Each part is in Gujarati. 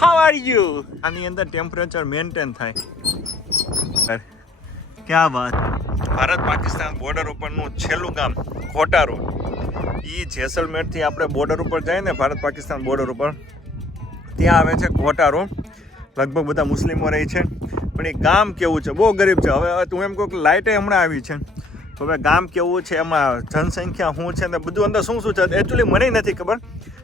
હાઉ આર યુ આની અંદર ટેમ્પરેચર મેન્ટેન થાય. ક્યાં વાત. ભારત પાકિસ્તાન બોર્ડર ઉપરનું છેલ્લું ગામ ઘોટારો. એ જેસલમેરથી આપણે બોર્ડર ઉપર જઈએ ને, ભારત પાકિસ્તાન બોર્ડર ઉપર, ત્યાં આવે છે ઘોટારો. લગભગ બધા મુસ્લિમો રહે છે, પણ એ ગામ કેવું છે, બહુ ગરીબ છે. હવે તું એમ કહું કે લાઇટે હમણાં આવી છે, તો હવે ગામ કેવું છે, એમાં જનસંખ્યા શું છે ને બધું અંદર શું શું છે એકચ્યુઅલી મને નથી ખબર.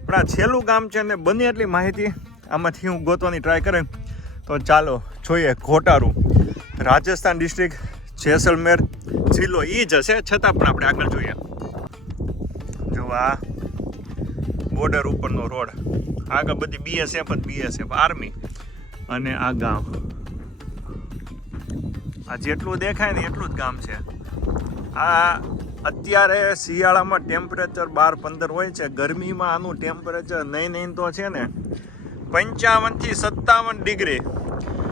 પણ આ છેલ્લું ગામ છે ને બની એટલી માહિતી આમાંથી હું ગોતવાની ટ્રાય કરે. તો ચાલો જોઈએ. ઘોટારો રાજસ્થાન ડિસ્ટ્રિક્ટ, જેસલમેર જિલ્લો એ જ હશે, છતાં પણ આપણે આગળ જોઈએ. જો આ બોર્ડર ઉપરનો રોડ, આગળ બધી બીએસએફ આર્મી, અને આ ગામ. આ જેટલું દેખાય ને એટલું જ ગામ છે. આ અત્યારે શિયાળામાં ટેમ્પરેચર 12-15 હોય છે, ગરમીમાં આનું ટેમ્પરેચર નહીં તો છે ને 55 થી 57 ડિગ્રી.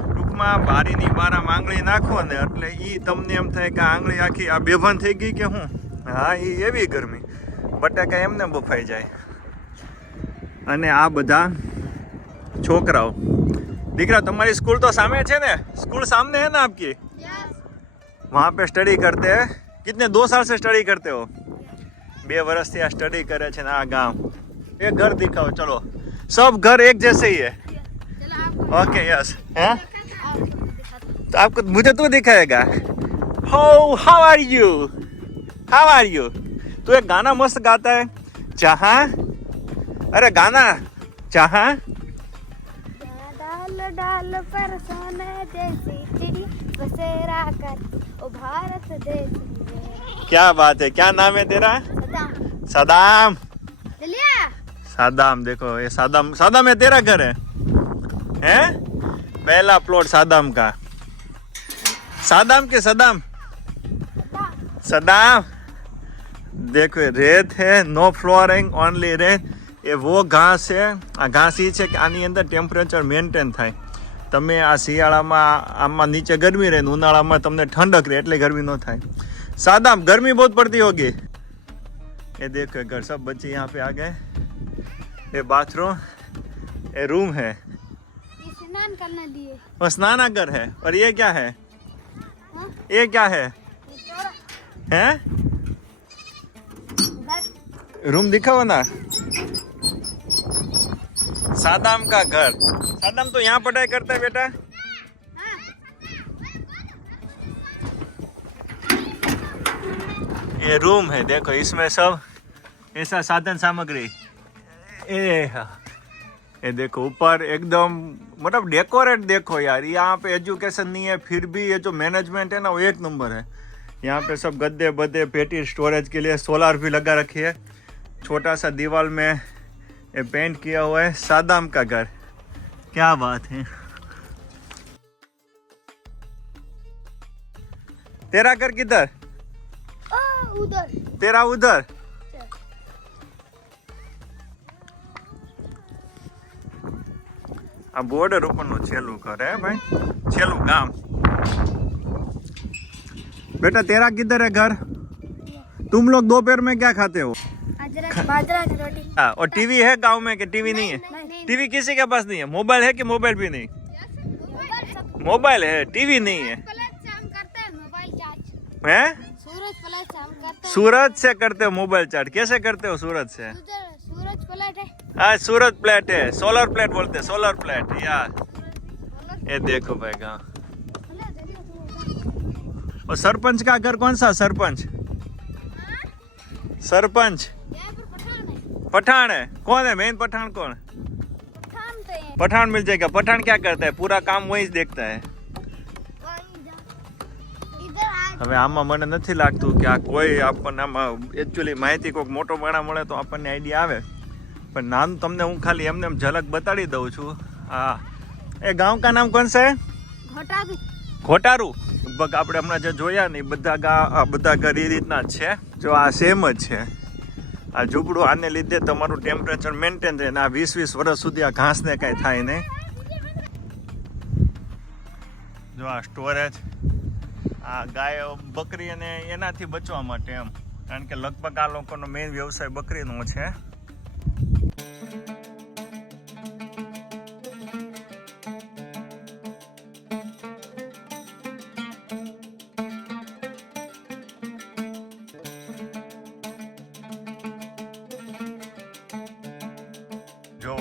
ટૂંકમાં બારીની બહાર આંગળી નાખો ને એટલે એ તમને એમ થાય કે આંગળી આખી આ બેભાન થઈ ગઈ કે હું. હા, એ એવી ગરમી, બટાકા એમને બફાઈ જાય. અને આ બધા છોકરાઓ. દીકરા તમારી સ્કૂલ તો સામે છે ને? स्कूल सामने है ना आपकी? वहाँ पे स्टडी करते हैं? कितने 2 साल से स्टडी करते हो? 2 વર્ષથી આ સ્ટડી કરે છે ને આ ગામ. एक घर दिखाओ चलो. सब घर एक जैसे ही है. Okay yes. हैं तो आपको मुझे तो दिखाएगा. How are you. तो एक गाना मस्त गाता है, जहाँ, अरे गाना जहाँ डाल पर सोने जैसी चिड़ी बसेरा कर ओ भारत देश में. क्या बात है. क्या नाम है तेरा? सदाम. सादाम. देखो ये सादाम है. तेरा घर है हैं? पहला प्लॉट सादाम का. सादाम के सदाम. देखो रेत है, नो फ्लोरिंग, ओनली रेत. એ વો ઘાસ છે. આ ઘાસ એ છે કે આની અંદર ટેમ્પરેચર મેન્ટેન થાય. તમે આ શિયાળામાં આમાં નીચે ગરમી રહે, ઉનાળામાં તમને ઠંડક રહે, એટલે ગરમી ન થાય. सादाम गर्मी बहुत पड़ती होगी. ये देखो घर, सब बच्चे यहाँ पे आ गए. ये बाथरूम, ये रूम है, स्नान करने लिए. और स्नानागार है. और ये क्या है? ये क्या है? हैं? रूम दिखाओ ना. सादाम का घर. सादाम तो यहाँ पढ़ाई करता है बेटा? ये रूम है. देखो इसमें सब ऐसा साधन सामग्री. ये देखो ऊपर एकदम मतलब डेकोरेट. देखो यार, यहाँ पे एजुकेशन नहीं है, फिर भी ये जो मैनेजमेंट है ना वो 1 नंबर है. यहाँ पे सब गद्दे बद्दे पेटी स्टोरेज के लिए सोलार भी लगा रखी है. छोटा सा दीवार में ये पेंट किया हुआ है. सादाम का घर. क्या बात है. तेरा घर किधर? उधर. तेरा उधर. આ બોર્ડર ઉપરનું છેલ્લું ઘર હે ભાઈ, છેલ્લું ગામ. बेटा तेरा किधर है घर? तुम लोग दोपहर में क्या खाते हो? बाजरा की रोटी. और टीवी है गांव में कि टीवी नहीं है? टीवी किसी के पास नहीं है. मोबाइल है कि मोबाइल भी नहीं? मोबाइल है, टीवी नहीं है. हैं? सूरज से करते हो मोबाइल चार्ज? कैसे करते हो सूरज से? सूरज प्लेट है. हाँ सूरज प्लेट है, सोलर प्लेट बोलते हैं, सोलर प्लेट यार. ये देखो भाई गाँव. और सरपंच का घर कौन सा? सरपंच पठान है. कौन है मेन पठान? कौन? पठान मिल जाएगा. पठान क्या करता है? पूरा काम वही देखता है. હવે આમાં મને નથી લાગતું કે આ કોઈ આપણને આમાં એકચ્યુઅલી માહિતી કોઈક મોટો માણા મળે તો આપણને આઈડિયા આવે. પણ નામ તમને હું ખાલી એમને એમ ઝલક બતાડી દઉં છું. હા, એ ગામ કા નામ કોણ છે? ઘોટારું. લગભગ આપણે હમણાં જે જોયા ને બધા ઘર એ રીતના જ છે. જો આ સેમ જ છે. આ ઝૂંપડું આને લીધે તમારું ટેમ્પરેચર મેન્ટેન રહે ને આ 20-20 વર્ષ સુધી આ ઘાસને કાંઈ થાય નહીં. જો આ સ્ટોરેજ, આ ગાય બકરી અને એનાથી બચવા માટે એમ, કારણ કે લગભગ આ લોકોનો મેઇન વ્યવસાય બકરીનો છે.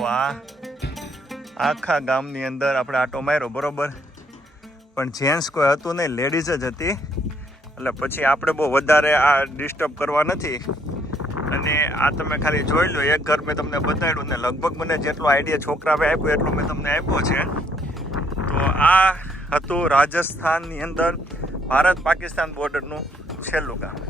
આ આખા ગામની અંદર આપણે આટો માર્યો બરોબર, પણ જેન્ટ્સ કોઈ હતું નહીં, લેડીઝ જ હતી. એટલે પછી આપણે બહુ વધારે આ ડિસ્ટર્બ કરવા નથી. અને આ તમે ખાલી જોઈ લો, એક ઘર મેં તમને બતાવ્યું ને લગભગ મને જેટલો આઈડિયા છોકરાએ આપ્યો એટલો મેં તમને આપ્યો છે. તો આ હતું રાજસ્થાનની અંદર ભારત પાકિસ્તાન બોર્ડરનું છેલ્લું ગામ.